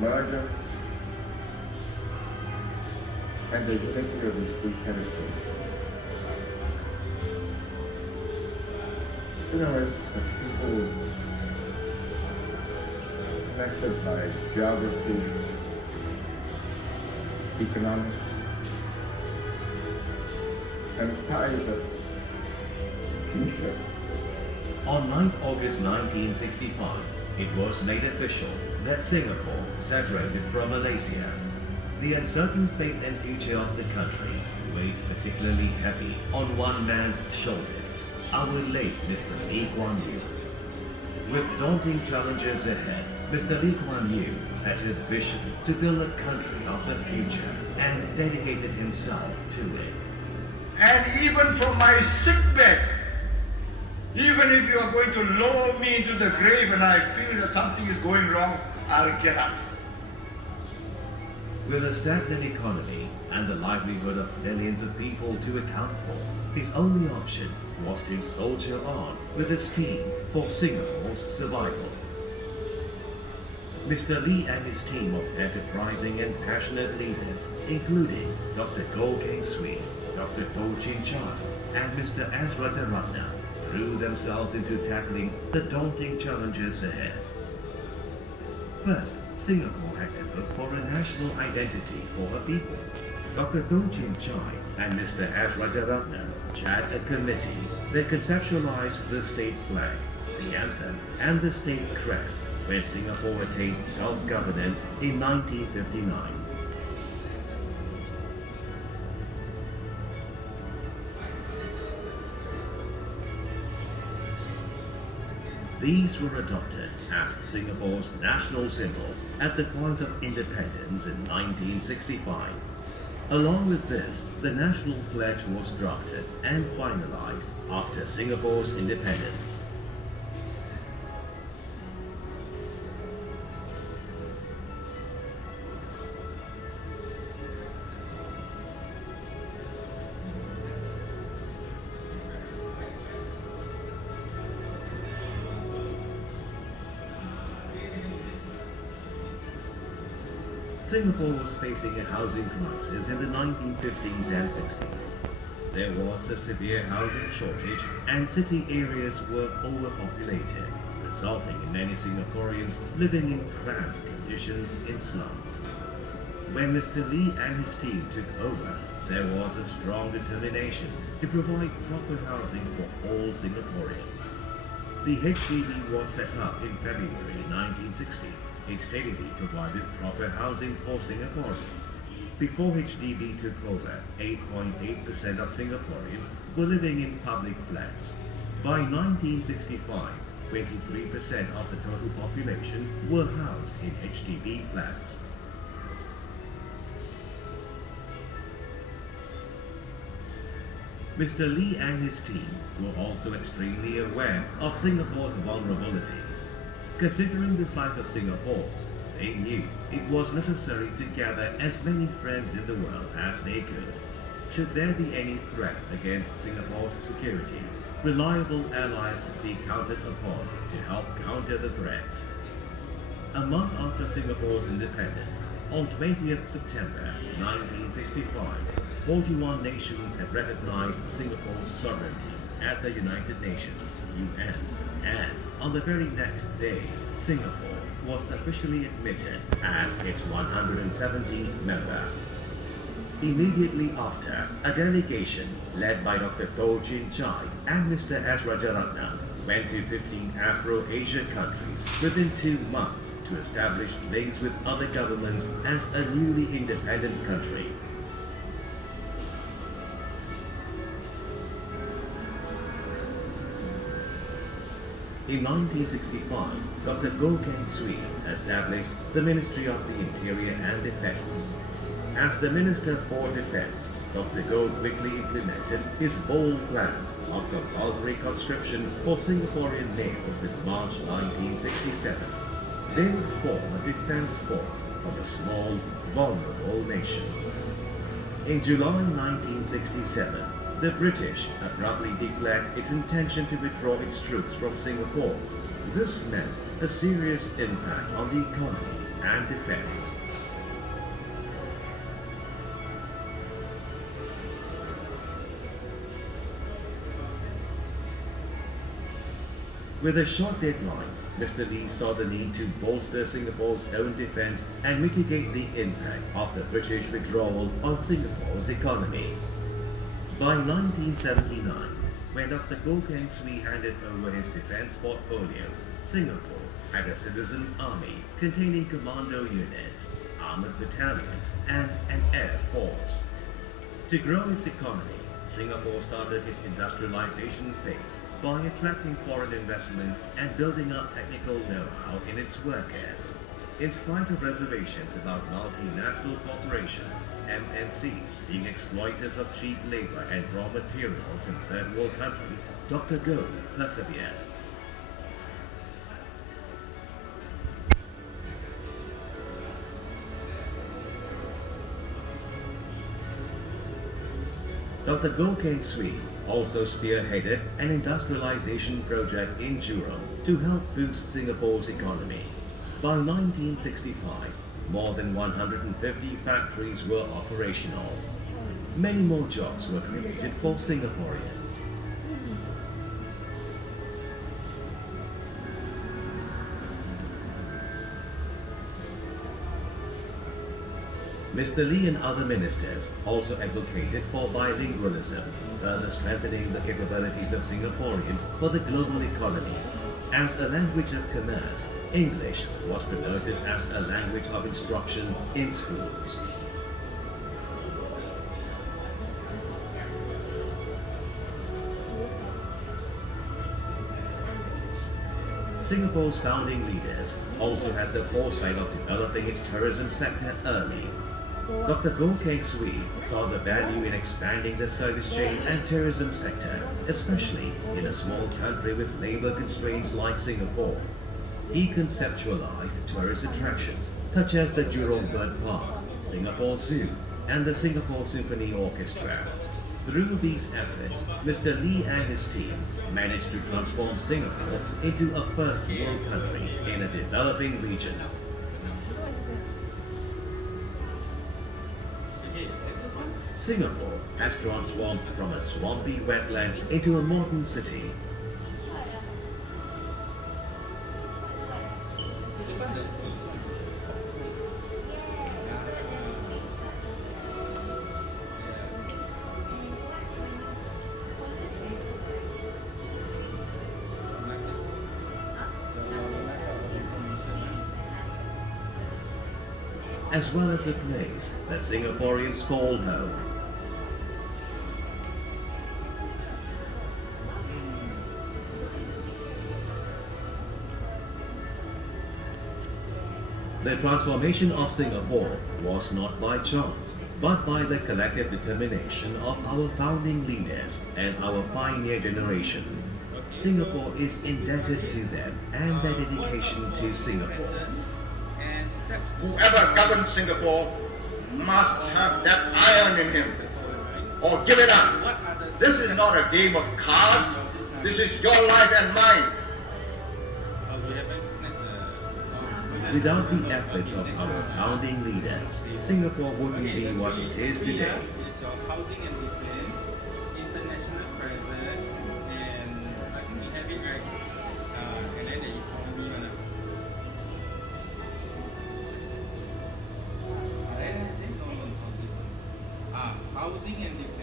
merger, and the unity of its two territories. Vietnamese are people connected by geography, economics, and ties of kinship. On 9 August 1965, it was made official that Singapore separated from Malaysia. The uncertain fate and future of the country weighed particularly heavy on one man's shoulders, our late Mr. Lee Kuan Yew. With daunting challenges ahead, Mr. Lee Kuan Yew set his vision to build a country of the future and dedicated himself to it. And even from my sickbed, even if you are going to lower me into the grave and I feel that something is going wrong, I'll get up. With a stagnant economy and the livelihood of millions of people to account for, his only option was to soldier on with his team for Singapore's survival. Mr. Lee and his team of enterprising and passionate leaders, including Dr. Goh Keng Swee, Dr. Toh Chin Chai, and Mr. S. Rajaratnam, threw themselves into tackling the daunting challenges ahead. First, Singapore had to look for a national identity for her people. Dr. Toh Chin Chai and Mr. S. Rajaratnam chaired a committee that conceptualized the state flag, the anthem, and the state crest when Singapore attained self-governance in 1959. These were adopted as Singapore's national symbols at the point of independence in 1965. Along with this, the national pledge was drafted and finalized after Singapore's independence. Singapore was facing a housing crisis in the 1950s and 60s. There was a severe housing shortage and city areas were overpopulated, resulting in many Singaporeans living in cramped conditions in slums. When Mr. Lee and his team took over, there was a strong determination to provide proper housing for all Singaporeans. The HDB was set up in February 1960. It steadily provided proper housing for Singaporeans. Before HDB took over, 8.8% of Singaporeans were living in public flats. By 1965, 23% of the total population were housed in HDB flats. Mr. Lee and his team were also extremely aware of Singapore's vulnerabilities. Considering the size of Singapore, they knew it was necessary to gather as many friends in the world as they could. Should there be any threat against Singapore's security, reliable allies would be counted upon to help counter the threats. A month after Singapore's independence, on 20th September 1965, 41 nations had recognized Singapore's sovereignty at the United Nations, UN, and on the very next day, Singapore was officially admitted as its 117th member. Immediately after, a delegation led by Dr. Toh Chin Chai and Mr. S. Rajaratnam went to 15 Afro-Asian countries within 2 months to establish links with other governments as a newly independent country. In 1965, Dr. Goh Keng Swee established the Ministry of the Interior and Defense. As the Minister for Defense, Dr. Goh quickly implemented his bold plans of compulsory conscription for Singaporean males in March 1967. They would form a defense force of a small, vulnerable nation. In July 1967, the British abruptly declared its intention to withdraw its troops from Singapore. This meant a serious impact on the economy and defense. With a short deadline, Mr. Lee saw the need to bolster Singapore's own defense and mitigate the impact of the British withdrawal on Singapore's economy. By 1979, when Dr. Goh Keng Swee handed over his defense portfolio, Singapore had a citizen army containing commando units, armored battalions, and an air force. To grow its economy, Singapore started its industrialization phase by attracting foreign investments and building up technical know-how in its workers. In spite of reservations about multinational corporations, MNCs being exploiters of cheap labor and raw materials in third world countries, Dr. Goh persevered. Dr. Goh Keng Swee also spearheaded an industrialization project in Jurong to help boost Singapore's economy. By 1965, more than 150 factories were operational. Many more jobs were created for Singaporeans. Mr. Lee and other ministers also advocated for bilingualism, further strengthening the capabilities of Singaporeans for the global economy. As a language of commerce, English was promoted as a language of instruction in schools. Singapore's founding leaders also had the foresight of developing its tourism sector early. Dr. Goh Keng Swee saw the value in expanding the service chain and tourism sector, especially in a small country with labor constraints like Singapore. He conceptualized tourist attractions such as the Jurong Bird Park, Singapore Zoo, and the Singapore Symphony Orchestra. Through these efforts, Mr. Lee and his team managed to transform Singapore into a first world country in a developing region. Singapore has transformed from a swampy wetland into a modern city. As well as a place that Singaporeans call home. The transformation of Singapore was not by chance, but by the collective determination of our founding leaders and our pioneer generation. Singapore is indebted to them and their dedication to Singapore. Whoever governs Singapore must have that iron in him, or give it up. This is not a game of cards. This is your life and mine. Without the efforts of our founding leaders, Singapore wouldn't be what it is today. Housing and defense, international presence, and I think we have it right. And then the economy. Housing and defense.